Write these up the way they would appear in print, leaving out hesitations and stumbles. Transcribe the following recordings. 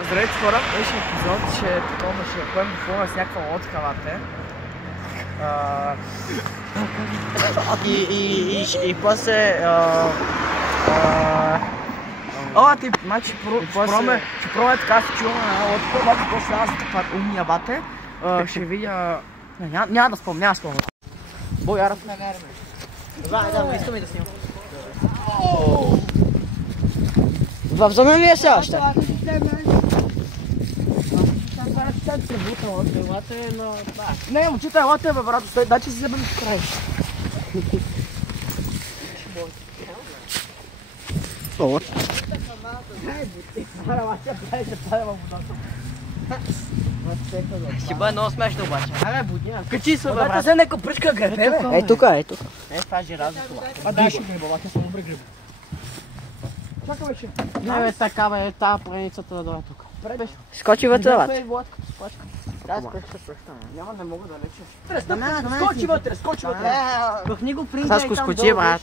Здравейте хора, в днешния епизод ще поем до фона с някаква лодка, вате. И после... значи, ще пробваме така да се чуваме на една лодка, обаче после аз така умния бате, ще видя... Няма да спомня, няма да спомня. Бой, Яра. Да, искаме да снимам. В зона ли е все още? Не, момчета, елате бе, брато, дай че си вземем до край. Ще бъде много смешно обаче. Аре, будня. Качи се, бе, Дайте брат. се нека пръчка гърбе, бе. Е, тук, е тук. Това е жиразо това. А дай ще гриба, лаке само добре гриба. Чакай вече. Не, бе, така, бе, тази поредицата да дойде тук. Скочи вътре, бат. Няма да мога да лечеш. Скочи вътре, скочи вътре. Пъхни го принта Сашко, скочи, брат.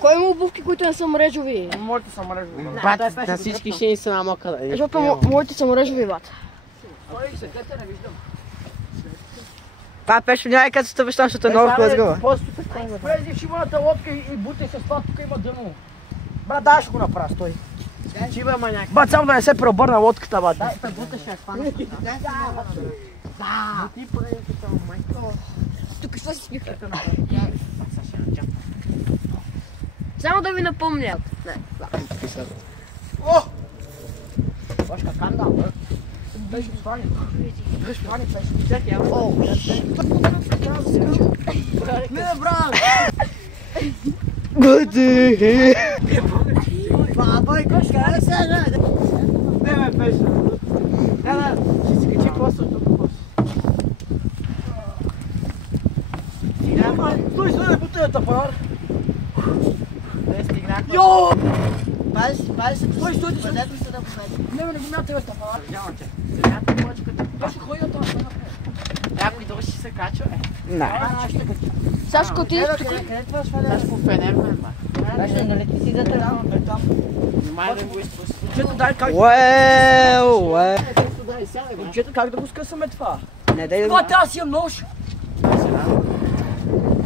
Кой има обувки, които не са мрежови? Моите са мрежови. Бат, на всички ще ни са на мока. Защото моите са мрежови, бат. Той се дете не виждам. Това пеше няма като стъпиш там, защото е много хлъзгава. Влези в шибаната лодка и бутай се с това, тук има дъно. Брат, дай ще го направя, стой. Чи бе, маняк. Бат, само да не се преобърна лодката, бат. Дай, бута ще я хвана. Да. Ти поредицата, майко. Тук що си спиха? Само да ви напомня. О! Башка канда, бе. Беше свани. Беше свани, беше. Чакай, бе. О, не, брат! Бъде! Бабай, кошка, не се, не ме беше. Ела, ще си качи после тук. Стой, стой, бутай да пар. Не стигнах. Йо! Пали се, Стой, стой, стой. Бъдете се да поседи. Не, не го мятай бе, тапар. Няма че. Земята плочката. Аз ще ходя там. Някой друг ще се качва, е. Не. Сашко, ти Къде това сваля? Аз по фенермен, ба. Даже нали ти си да там? Май да го изпусти. Момчето, дай как... Уе! Момчето, как да го скъсаме това? Не, дай да Това го... трябва да си е нож.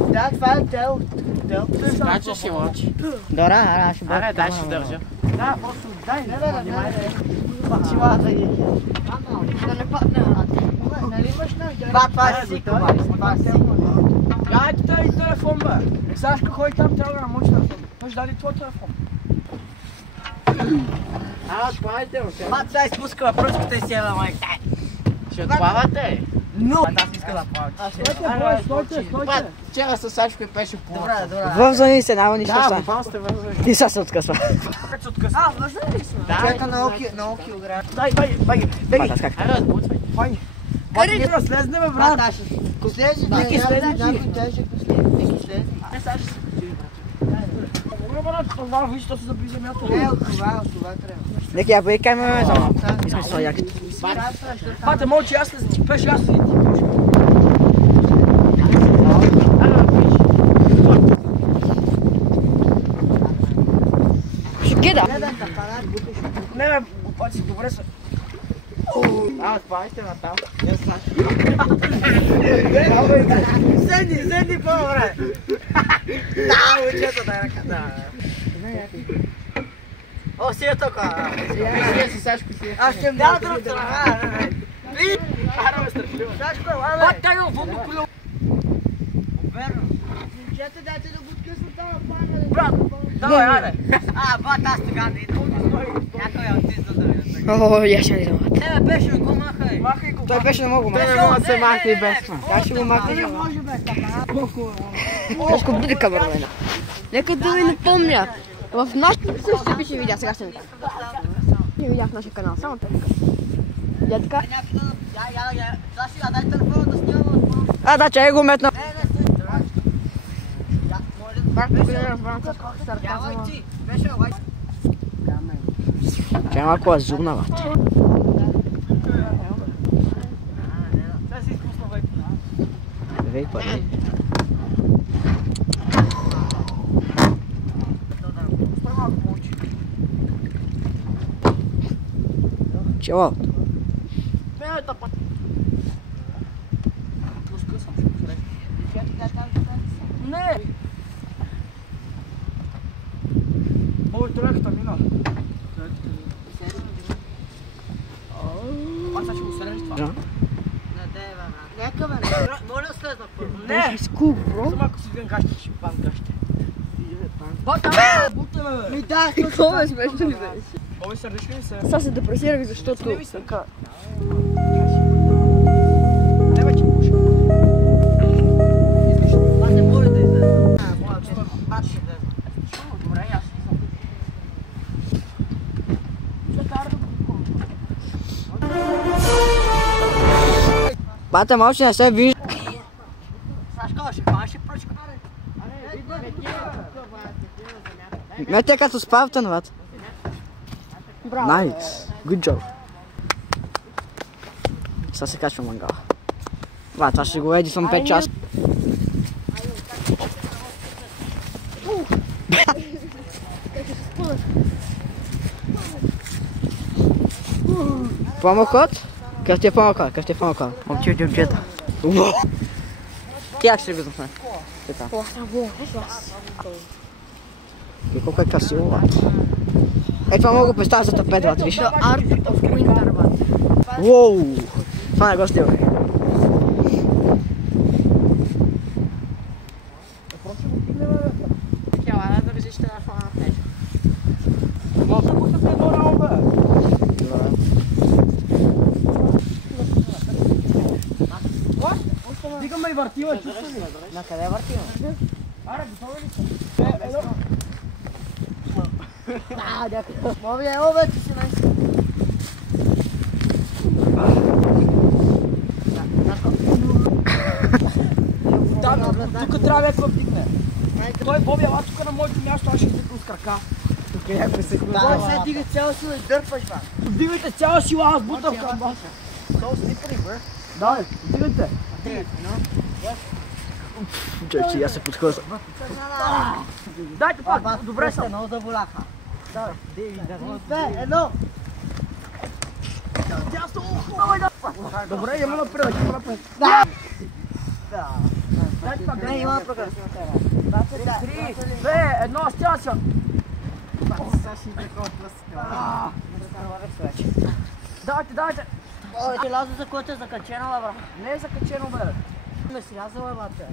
Да, това е тел. Значи ще мълчи. Дора, ара, ще бъде. Аре, дай ще държа. Да, просто дай, не, да, Внимай, не. чилата ги. да не падне. Ба, това е сик, това е сик. Дай ти тази телефон, бе. Сашка ходи там, трябва да намочи телефон. Той ще даде твой телефон. Отплавайте, окей. Ба, сега изпускала пръчката и села, майка. Ще отплавате? Но! Аз иска да плавате. Стойте. Бат, вчера с Сашко и пеше по добре. В зони се няма нищо Да, стане. буквално сте вързали. И сега се откъсва. Как се откъсва? Вързали ли сме? Да, човека на оки оград. Дай, беги. Бата, как? Аре, отбутвай. Файни. Бати, не да слезне, бе, брат. Да, ще слези. Ники слези. Някой тежък Ники слези. Добре, брат, това виж, то се заби земята. Това трябва. Нека я бъйкай ме за малко. Искам си това яките. Бате, мълчи, аз слеза, ти пеш, аз слеза. Ще да. Не, бе, глупаци, добре са. Отплавайте на там. Седни по-добре. Да, учето да е ръка, да. О, сега тук. Сега си, Сашко си. Аз ще им дам друг страна. Аре, ме страшило. Сашко, ела, Бат, тай го въмно колело. Верно. Момчета, дайте да го откъсна това пана. Брат, давай, аре. Бат, аз сега не идвам. Някой е отизда да ви. О, я ще не знам. Беше го махай. Махай го. Той беше много малко. Той не може да се махне и без това. Как ще го махне? Не може без това. Сашко, бъде камерамена. Нека да ви напомня. В нашите също пише видео, сега ще ви кажа. Не видях нашия канал, само така. Я така. Сега дай телефона да снимам. А, да, чай го метна. Пак тук не разбрам с сарказма. Чай малко азурна, бат. Сега си изпусна вейпа. Вейпа, не? Чего? Не! Ой, тракта мина. Аз ще го среш това. Да. Нека бе, моля слезна първо. Не! Скуп, бро. Само ако си вен гащите, ще пан гащите. Бата, бута ме бе! Да, Какво ме смешно ли беше? Ови сърдиш ли се? Сега се депресирах, защото... Не ми се. Не бе, че пуша. това не може да излезе. Моля, бат ще излезе. Добре, аз съм. Бата малче не се вижда. Сашка, ще хванеш и пръчка. Мете като Спартан, брат. Браво. Найс. Good job. Сега се качва мангала. Това ще го едисвам 5 часа. Помокот? Какъв ти е помокот? Какъв ти е помокот? Момче от джета. Как ще го знае? Така. И колко е красиво, брат. Е, това мога да представя за тапет, брат, виж. The Art of Winter, брат. Уоу! Това не го стилвай. Дигаме и въртива, чувства ли? На къде въртим? Аре, готови ли са? Моби, ево бе, ти си най-си. Тук трябва някой вдигне. Той Боби, ела тук на моето място, аз ще издигам с крака. Тук е някой се Да, сега дига цяла сила и дърпаш, бе. Вдигайте цяла сила, аз бутам към вас. So slippery, bro. Да, вдигайте. Чечи, аз се подхвърля. Дайте пак, добре съм. Много заболяха. Давай. Бе, едно. Добре, има напред, има напред. Дайте пак, Не, има напред. 3, 2, 1, стяла се. Давайте, давайте. Ти лазо за който е закачена, бе, брат. Не е закачено, бе. Не си лязала, бе.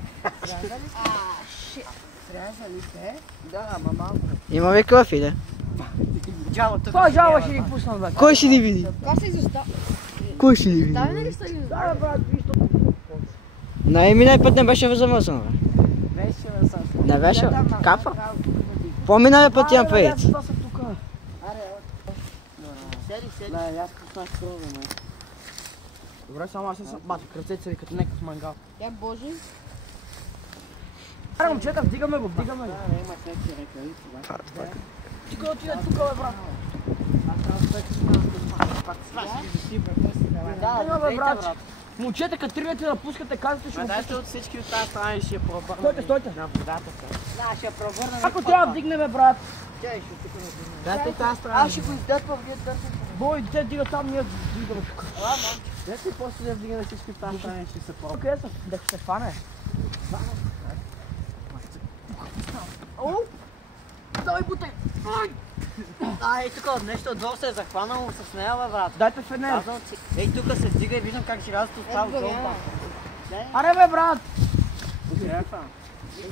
Срязали се? Да, ама малко. Има ли кръв, иде? Джалото. Това жала ще ни пуснат, бе. Кой ще ни види? Как се изостава? Кой ще ни види? Да, нали са ли? Да, брат, виж то. Не, минай път не беше замърсено, бе. Беше, бе, Сашо. Не беше? Капа? По-миналия път имам предвид. Това са тук. Седи. Не, аз пуснах кръв, бе. Добре, само аз съм бата, кръцете ви като някакъв мангал. Я боже. Аре, момчета, вдигаме го, вдигаме го. Има всеки ръкавици, бе. Тук отиде тук, бе, брат. Да, бе, брат. Момчета, като тръгнете да пускате, казвате, ще го пускате. от всички от тази страна и ще я пробърна. Стойте. На водата се. Да, ще я пробърна. Ако трябва да вдигне, бе, брат. Дайте от тази страна. Аз ще го издърпам, вие дърпам. Бой, те дига там, ние дигаме тук. Дайте и после да вдигне всички от тази страна и ще се пробърна. Къде са? Да ще се фане. Оу! Давай, бутай! Ей, тук нещо отдолу се е захванало с нея, бе, брат. Дайте фенер. Казвам ти. Ей, тук се вдига и виждам как желязото остава отдолу. Аре, бе, брат!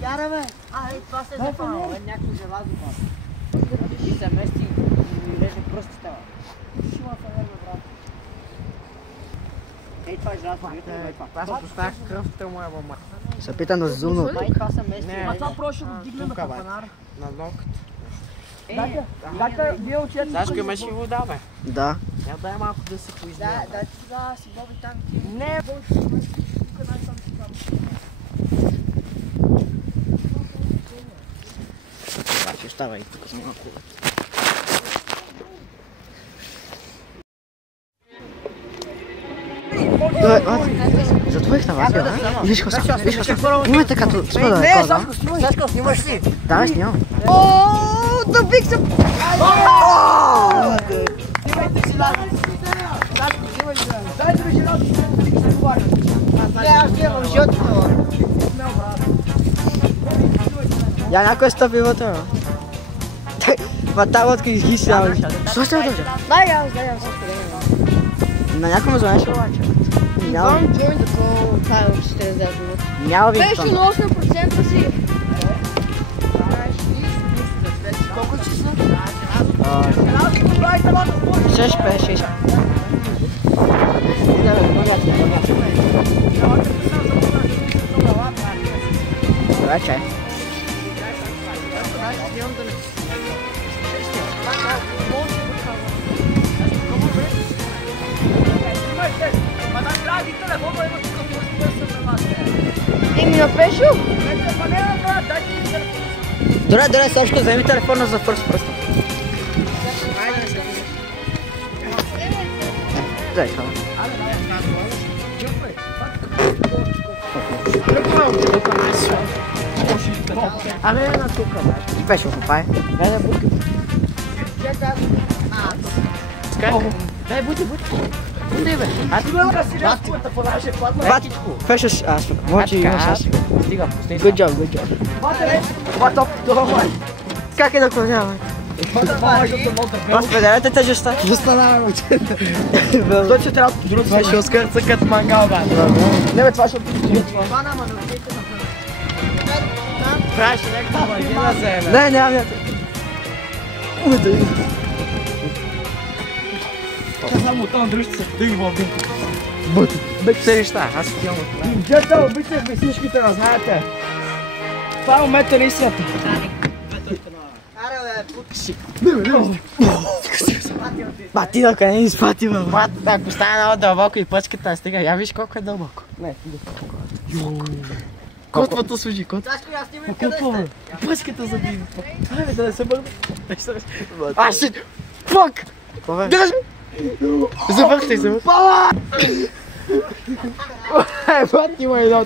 Яра, бе! Ей, това се е захванало, бе, някакво желязо, брат. И се мести и ми реже пръстите, бе. Шима фенер, бе, брат. Ей, това е желязо, видите ли, бе, това. Аз поставях кръвта моя въма. Се питам да зумна. Ей, това се мести. А това просто ще го дигнем на фанар. На ногът. Дайте, вие отидете. Сашко, имаш и вода, бе. Да. Я дай малко да се поизмия. Да, това си Боби там. Не, Ще остава и тук съм малко. Затворих на вас, бе. Виж го сега, виж го сега. Имате като спада да е кода. Сашко, снимаш ли? Да, снимам. Ооо, добих се! Я някой стъпи вътре, бе. Ма тази лодка изхисля. Що ще дължа? Дай аз. На някой ме звънеше обаче. Вам join the call, Кайл ще раздава. Няма ви Беше там. на 8% си. Колко часа? 6. Добре, чай. Еми на Пешо? Добре, сега ще вземи телефона за фърст просто. Дай, хала. Абе, на тука, бе. Пешо, купай. Дай будки. Дай будки. Бунди, бе. А ти бе, си разкулата по наше платно. Пешо, аз мълчи имаш аз. Стига, пусти. Good job. Това топ, това май. Как е да клонява? Разпределяте тежестта. Застанава, уче. Той ще трябва да това ще оскърца като мангал, бе. Не, бе, това ще отпочи. Трябваше някаква маргина вземе. Не. Тя само оттам други ще се вдигни в бинто. Бе, все неща, аз отивам от това. Дета, обичах ви всичките, не знаете. Това е момента на истината. Ти да къде не изпати, бе. Брат, ако стане много дълбоко и пъчката стига, я виж колко е дълбоко. Не, котвата служи, котва, бе. Пъчката забиви. Айде, да не се бърна. А, шит! Фак! Дръж ми! Завъртай. Брат, има едно.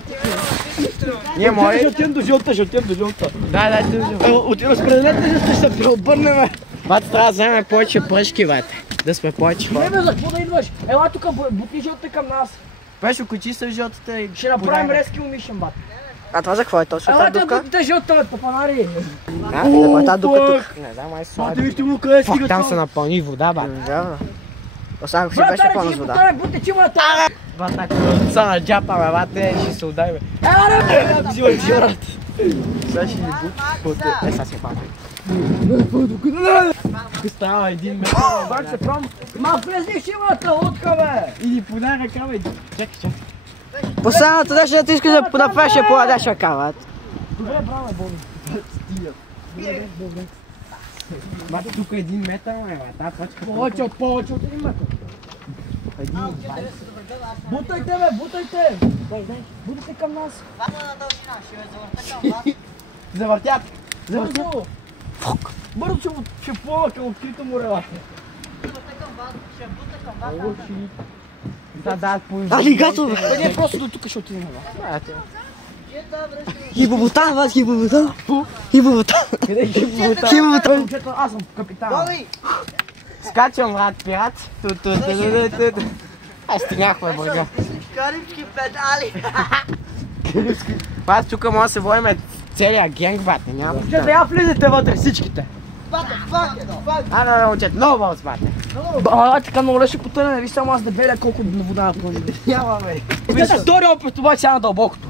Ние моли. Ще отидем до жълта. Да, ти до жълта. Разпределете жълта, ще се преобърнем. Бат, трябва да вземем повече пръшки, бат. Да сме повече хора. Не бе, за какво да идваш? Ела тук, бутни жълта към нас. Пешо, кочи са жълтата и... Ще направим резки умишен, бат. А това за какво е точно? Тази дупка? Ела те жълта, бе, папанари. Да, за какво е тази дупка тук? Не знам, май слаби. Бате, вижте му къде стига това. Там се напълни вода, бат. Явно. Осам, ако си беше пълна с вода. Брат, бутни, чива това. Бат, ако са на джапа, бе, бате, ще се удай, бе. Ела, бе! Взимай джарат. Сега ще ни бутни. Сега си пак. Става един метър, бак се пром. Ма влезни в шивата, лодка, бе! Или подай ръка, бе. Чакай. Последното нещо, да ти искаш да направиш, ще поладеш ръка, бе. Добре, браво, Боби. Стига. Бате, тук е 1 метър, бе, тази точка. Повече от 1 метър. Бутайте, бе, бутайте! Бутайте към нас. Завъртят. Бързо ще плува към открито море, бате. Да, Алигатор, бе. Не, просто до тук ще отидем, бе. Хипопотам, бе, хипопотам. Къде е хипопотам? Аз съм капитан. Скачам, брат, пират. Стигнахме, бърга. Карибски педали. Аз тук може да се водим целият генг, бат, няма. Че да я влизате вътре всичките. Момчет, много вълс, бате. Така много леше потъне, виж само аз да беля колко вода напълни. Няма, бе. Вижте, втори опит обаче сега на дълбокото.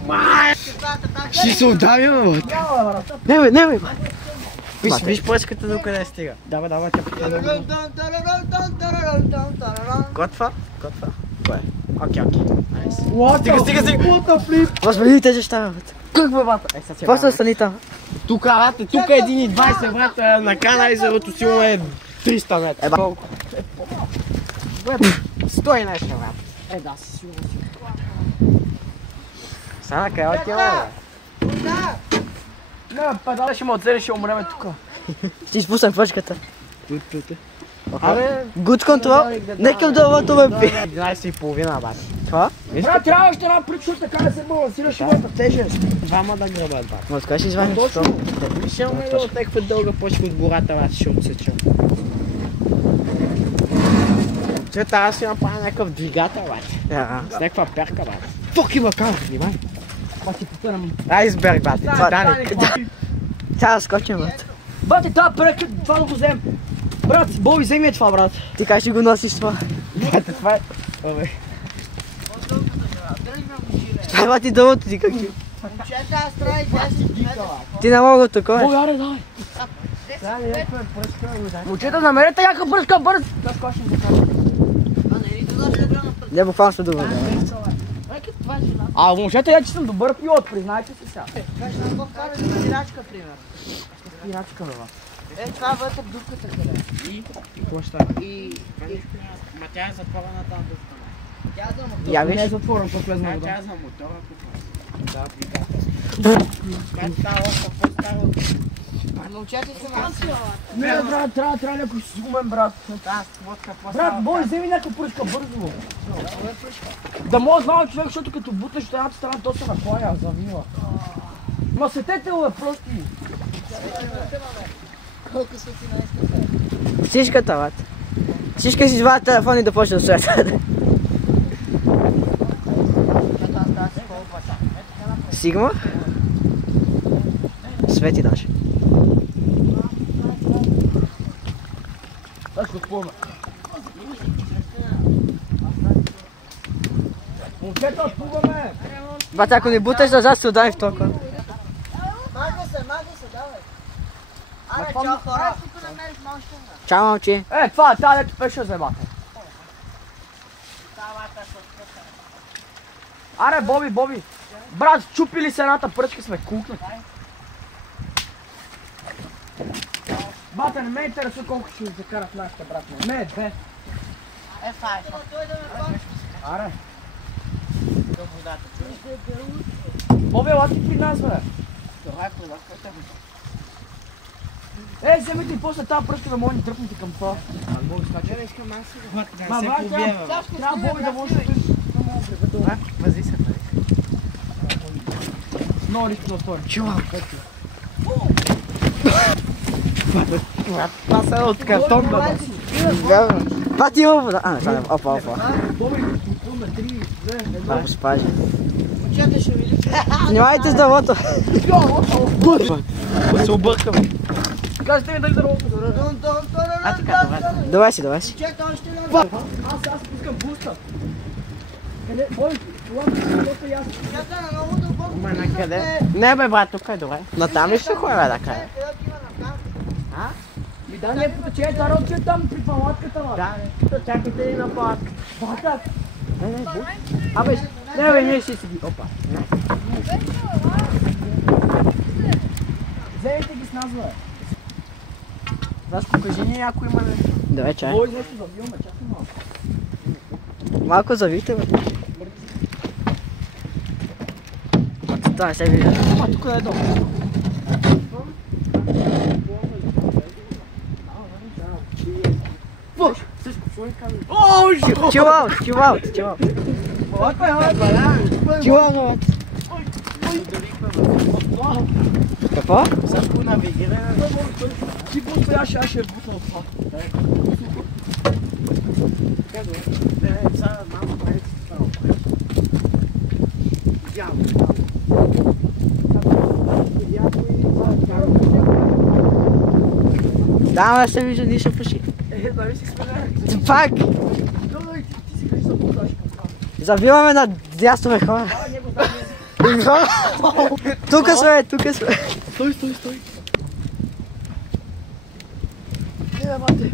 Ще се удавим, бе. Не, бе, бе. Виж пръчката до къде стига. Давай, тя потъне. Готва? Кое? Окей. Стига. Възмени тежеща, бе. Как бе, бата? Просто стани там. Тук, брате, тук е 1,20, брат, на Кана езерото силно е 300 метра. Колко? 100 нещо, брат. Да, си сигурно си. Сега на къде отива, бе? Не, педала ще ме отзели, ще умреме тук. Ще изпуснем пръчката. Абе, Good control. Не към дълбото, бе. 11,5, бат. Това? Брат, трябва още една причуд, така да се балансираш и моята тежест. Двама да грабят, бат. Но откъде ще извадим Точно. това? Ще ме да от някаква дълга почва от гората, бат, ще отсечам. Че трябва да си направя някакъв двигател, бат. С някаква перка, бат. Фок има камера, внимай. Бат, ти потънам. Айсберг, бат, Титаник. Сега скочим, брат. Бате, това да го взем. Брат, Боби, вземи това, брат. Ти как ще го носиш това? Бате, това е... Абе. Това ти дълото ти как ти. Момчета, аз трябва и 10 метра. Ти не мога такова. Боби, аре, дай. Момчета, намерете яка пръчка, бърз. Да скочим го това. А не ли това ще грана пред... Не, буквално сме добре. Това ще на... А, момчета, я че съм добър пилот, признайте си сега. Това ще на по-вкара за спирачка, примерно. Спирачка, бе. Това е вътре дупката къде. И? Какво ще? Ма тя е затворена там дупката. Тя е за мотора. Я Не е виж. затворен, пък влезна вода. Тя е за мотора. Да, двигател. Това става още по-старо. Момчета се маси. Не, трябва някой си умен, брат. Да, водка Брат, Бой, вземи някаква пръчка, бързо. Да мога знам човек, защото като бутнеш от едната страна, то се накланя, завива. Ма сетете го, просто. Колко светлина искате? Всичката, брат. Всички си извадят телефон и да почне да светят. Защото аз трябва да си колбата. Сигма? Свети даже. Аз го спомня. Момчета, спуваме! Брат, ако не буташ назад, се удари в тока. Мага се, давай. Аре, чао хора. Чао, момче. Това е тази, дето пеше вземате. Аре, Боби. Брат, чупили се едната пръчка, сме кукнати. Бата, не ме интересува колко ще закарат нашите брат. Не, две. Фай. Аре. До водата, чуеш? Боби, ела ти при нас, бе. Това е колбата. Вземете и после тази пръчка да може да ни тръпнете към това. Боби скача. Не искам аз си го. Ма, брат, трябва Боби да може да... Възи се. Много лично да отвори. Чувам. Това са от картон, бе. Това ти има вода. А, не, това не. Опа. Боби, на 3, 2, Много спажи. Момчета ще ви личи. Внимавайте с дървото. се объркаме. Кажете ми дали дървото. А, така, давай си. Момчета, още една. Аз пускам буста. Къде? Боби, това е ясно. Момчета, на много дълбоко. Ма на къде? Не бе, брат, тук е добре. На там ли ще ходя да кажа? Ми да не потече, да роче там при палатката, ма. Да, чакайте ли на палатка? Бата! Абе, не бе, ние ще си ги. Опа. Вземете ги с нас, бе. Зашко, кажи ни някой има нещо. Давай чай. Бой, нещо завиваме, чакай малко. Малко завихте, бе. Това не се вижда. А, тук е долу. Chill out. Какво? Сашко навигира. Ти бутва, аз ще бутна от това. Да, не се вижда нищо пуши. Нали си сме. Пак! Ти си кажи за буташка. Завиваме на дясно, бе, хора. Тук сме. Стой. Не, бате.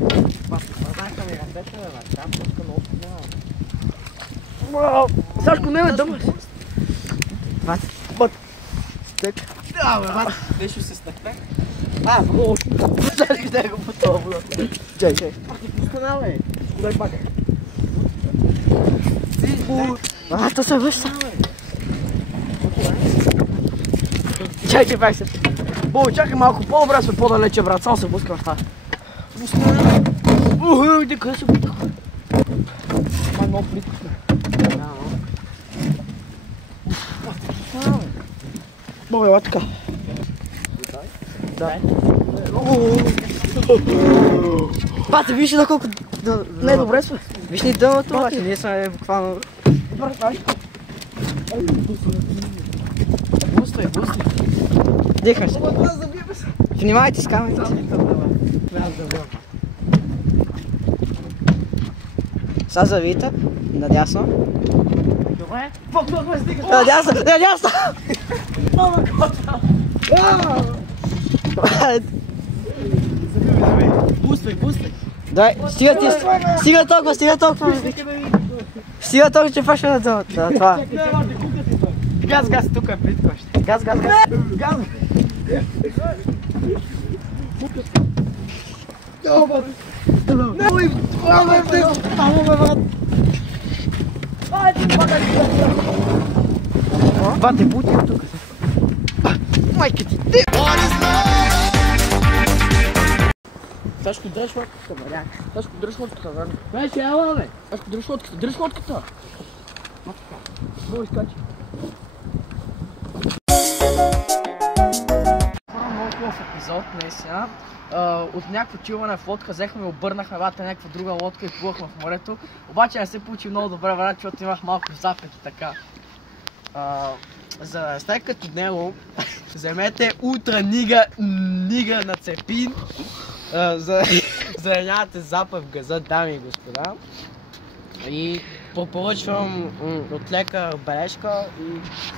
Сашко, не ме дъмаш. Бат. Так. Да, бе, бате. Нещо се стъкне. Много. Сашко, да го потова. Чай. Пускана, бе. Дай пак. То се връща. Чай, пак се. Бо, чакай малко, по-добре сме по-далече, брат. Само се блъскам в това. Де къде се бутах? Май много плитко сме. Бо, ела така. Да. Бате, виж ли колко... Не, добре сме. Виж ли дълното, бате, ние сме буквално... Добре, знаеш. Бустай. Дихаме се. Това забиеме се. Внимавайте с камерите. Сега завийте. Надясно. Добре. Надясно! Пустай. Дай, стига толкова. Стига толкова, че почва да това. Газ, тук е плитко още. Газ. Бате, бути тук. Майка ти. Сашко, дръж лодката, бе. Сашко, дръж лодката, бе. Вече, ела, бе. Сашко, дръж лодката. Много изкачи. Много хубав епизод, наистина. От някакво чилване в лодка взехме и обърнахме вата някаква друга лодка и плувахме в морето. Обаче не се получи много добре, брат, защото имах малко запет и така. За да сте като него, вземете ултра нига на цепин, за да нямате запах в газа, дами и господа. И препоръчвам от лекар бележка и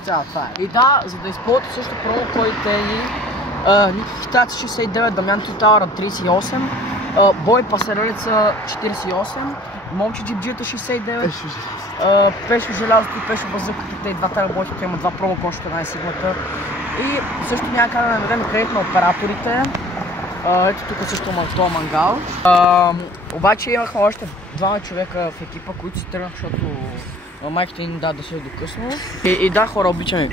цяло това е. И да, за да използвате също промокодите ни, Ники Хитаци 69, Дамян Тотаура 38, Бой Пасарелица 48, Момче Джибджията 69, Пешо Желязото и Пешо Базъката, те и двата работите, има два промокошта най-сигната. И също няма как да наведем кредит на операторите. Ето тук също това мангал. Обаче имахме още двама човека в екипа, които си тръгнах, защото майката им да се докъсно. И да, хора, обичаме.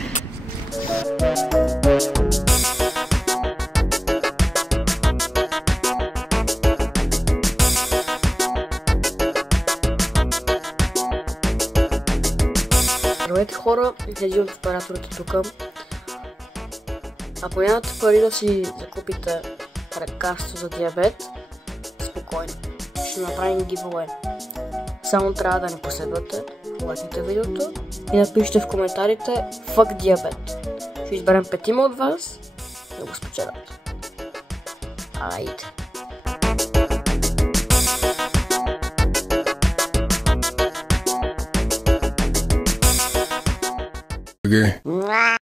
Здравейте хора, един от операторите тук. Ако нямате пари да си закупите лекарство за диабет, спокойно, ще направим giveaway. Само трябва да ни последвате, лайкнете видеото и напишете в коментарите Fuck диабет. Ще изберем 5 от вас да го спечелят. Айде! Okay.